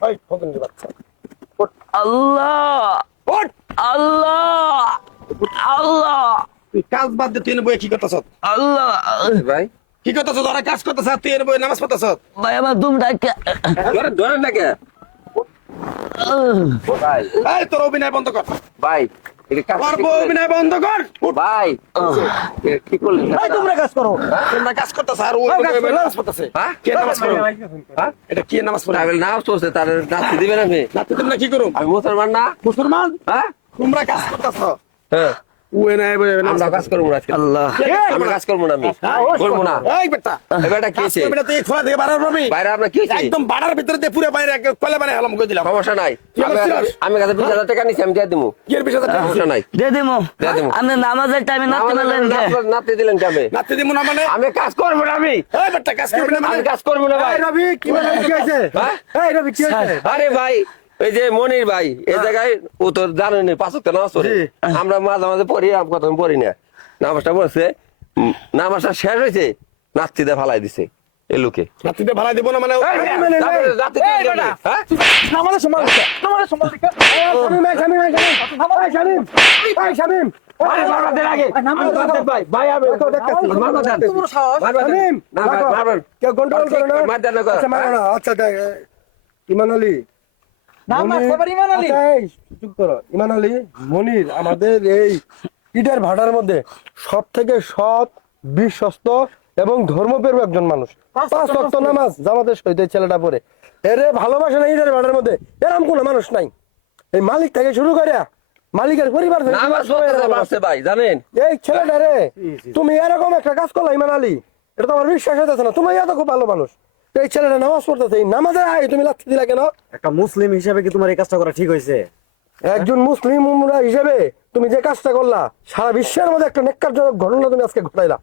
এই ফকিন্নি বাচ্চা আল্লাহ ওঠ আল্লাহ আল্লাহ তুই কাজ বাদ দে তুই এনে বইয়ে কি করতেছ আল্লাহ ভাই কি করতেছ তোরা কাজ করতেছ তুই এনে বইয়ে নামাজ পড়তেছ ভাই আমার দুম ডাকে ধরেন না কে ভাই এই তোর অভিনয় বন্ধ কর ভাই এটা কাজ তোর বউ অভিনয় বন্ধ কর উঠ। ভাই কি করলেন এই তোমরা কাজ করো তোমরা কাজ করতেছ আর ও নামাজ পড়তেছে হ্যাঁ? কে নামাজ পড়ো হ্যাঁ এটা কি নামাজ পড়ো তাহলে নাম চলছে তার নাচতে দিবেন আপনি নাতে তোমরা কি করো আমি মুসলমান না মুসলমান হ্যাঁ তোমরা কাজ করতেছ হ্যাঁ ও এনে বইয়ে নামাজ আমরা কাজ করবো না আজকে আল্লাহ আমরা কাজ করবো না আমি করবো না এই বেটা এবারটা কি হয়েছে বেটা তুই খোলা থেকে বাড়ার পাবি বাইরে আপনার কি হয়েছে একদম বাড়ার ভিতরে দিয়ে পুরো বাইরে কলে বানাই হলাম কই দিলাম সমস্যা নাই কি করছিস? আমি কাছে 20,000 টাকা নিচ্ছি আমি দিয়ে দেবো কি এর বিষয় সমস্যা নাই দিয়ে দিমু দিয়ে দিমু। আপনি নামাজের টাইমে নাচতে পারলেন কে নাচতে দিলেন কি আমি নাতে দিমু না মানে আমি কাজ করবো না আমি এই বেটা কাজ করবি না মানে আমি কাজ করবো না ভাই রবি কি হয়েছে হ্যাঁ? এই রবি কি হয়েছে আরে ভাই এই যে মনির ভাই এই জায়গায় ও তো জানেনি 5 ওয়াক্ত নামাজ পড়ে আমরা মাঝে মাঝে পড়ি আর কথা পড়ি না নামাজটা বলছে নামাজটা শেষ হয়েছে নাচতে ফালাই দিছে এই লোকে নাতে দিয়ে ভাড়া দিব না মানে আমাদের সমাজ আমাদের সমাজ শামিম ভাই শামিম ভাই শামিম ভাই শামিম ভাই ভাই আমি শামিম কেউ কন্ট্রোল করে না আচ্ছা মারো না আচ্ছা দেখ ইমান আলী আচ্ছা, এই, চুপ করো ইমান আলী মনির আমাদের এই ইটের ভাটার মধ্যে সব থেকে সৎ বিশ্বস্ত এবং ধর্মপ্রিয় একজন মানুষ 5 ওয়াক্ত নামাজ জামাতের সহিত এই ছেলেটা পড়ে এরে ভালোবাসে না ইটের ভাটার মধ্যে এরকম কোনো মানুষ নাই এই মালিক থেকে শুরু করে মালিকের পরিবার থেকে নামাজ পড়তে পারছে ভাই জানেন এই ছেলেটা রে তুমি এরকম একটা কাজ করলা ইমান আলী এটা তো আমার বিশ্বাস হইতেছে না তুমি এত খুব ভালো মানুষ এই ছেলেটা নামাজ পড়তেছে এই নামাজের আগে তুমি লাথি দিলা কেন একটা মুসলিম হিসেবে কি তোমার এই কাজটা করা ঠিক হয়েছে? একজন মুসলিম উম্মা হিসেবে তুমি যে কাজটা করলা সারা বিশ্বের মধ্যে একটা নেককারজনক ঘটনা তুমি আজকে ঘটাইলা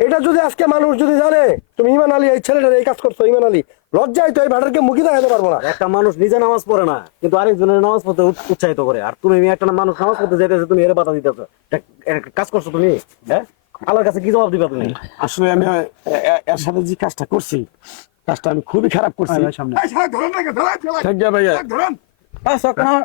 এটা যদি আজকে মানুষ যদি জানে তুমি ইমান আলী এই ছেলেটার এই কাজ করছো ইমান আলী লজ্জায় তো এই ভাটারকে মুখি দেখাতে পারবো না একটা মানুষ নিজে নামাজ পড়ে না কিন্তু আরেকজনের নামাজ পড়তে উৎসাহিত করে, আর তুমি একটা মানুষ নামাজ পড়তে যেতেছে তুমি এর বাধা দিতেছো, কাজ করছো তুমি, হ্যাঁ? আল্লাহর কাছে কি জবাব দিবা তুমি? আসলে আমি এর সাথে যে কাজটা করছি কাজটা আমি খুবই খারাপ করছি ঠিক আছে ভাইয়া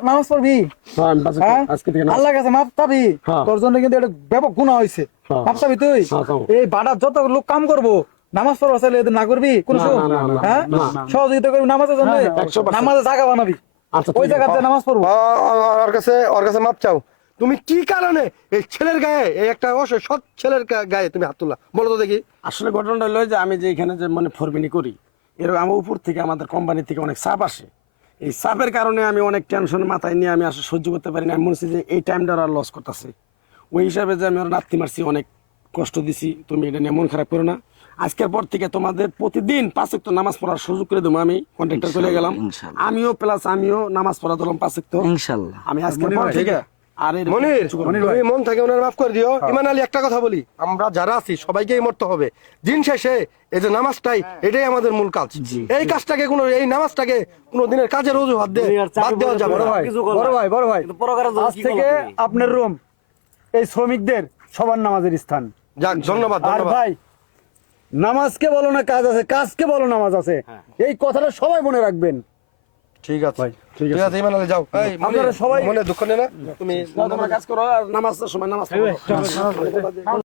নামাজ পড়বি হ্যাঁ, আমি বাসে- হ্যাঁ? আজকে থেকে নামাজ- আল্লাহর কাছে মাপ চাবি হ্যাঁ। তোর জন্য কিন্তু এটা ব্যাপক গুনাহ হয়েছে হ্যাঁ। মাপ চাবি তুই হ্যাঁ, চাবো। এই বাড়ার যত লোক কাম করবো নামাজ পড়বা চাইলে এদের না করবি কোন না, না, না, না, হ্যাঁ না, না। সহযোগিতা করবি নামাজের জন্য 100% নামাজের জায়গা বানাবি আচ্ছা, ওই ঠিক আছে। জায়গাতে নামাজ পড়বো ওর কাছে মাপ চাও তুমি কি কারণে এই ছেলের গায়ে এই একটা অবশ্যই সৎ ছেলের গায়ে তুমি হাত তুললা বলো তো দেখি আসলে ঘটনাটা হলো যে আমি যে এখানে যে মানে ফরমিনি করি এরকম আমার উপর থেকে আমাদের কোম্পানি থেকে অনেক চাপ আসে এই চাপের কারণে আমি অনেক টেনশন মাথায় নিয়ে আমি আসলে সহ্য করতে পারি না আমি মনে হচ্ছে যে এই টাইমটা আর লস করতেছে ওই হিসাবে যে আমি ওর নাতি মারছি অনেক কষ্ট দিছি তুমি এটা নিয়ে মন খারাপ করো না আজকের পর থেকে তোমাদের প্রতিদিন 5 ওয়াক্ত নামাজ পড়ার সুযোগ করে দেবো আমি কন্ট্রাক্টর চলে গেলাম আমিও প্লাস আমিও নামাজ পড়া দিলাম 5 ওয়াক্ত ইনশাআল্লাহ আমি আজকের পর থেকে আর এরকম মনির কিছু করবো না। তুমি মন থেকে ওনার মাফ করে দিও ইমান আলী একটা কথা বলি আমরা যারা আছি সবাইকেই মরতে হবে দিন শেষে এই যে নামাজটাই এটাই আমাদের মূল কাজ এই কাজটাকে কোনো এই নামাজটাকে কোনো দিনের কাজের অজুহাত দিয়ে বাদ দেওয়া যাবে না বড় ভাই কিন্তু পরকারের জন্য আজ কি থেকে করলা তুমি? আপনার রুম এই শ্রমিকদের সবার নামাজের স্থান যাক ধন্যবাদ আর ধন্যবাদ ভাই নামাজকে বলো না কাজ আছে, কাজকে বলো নামাজ আছে, এই কথাটা সবাই মনে রাখবেন। ঠিক আছে ঠিক আছে ইমান আলী যাও এই আপনারা সবাই মনে দুঃখ নেই না তুমি তোমরা কাজ করো আর নামাজের সময় নামাজ পড়ো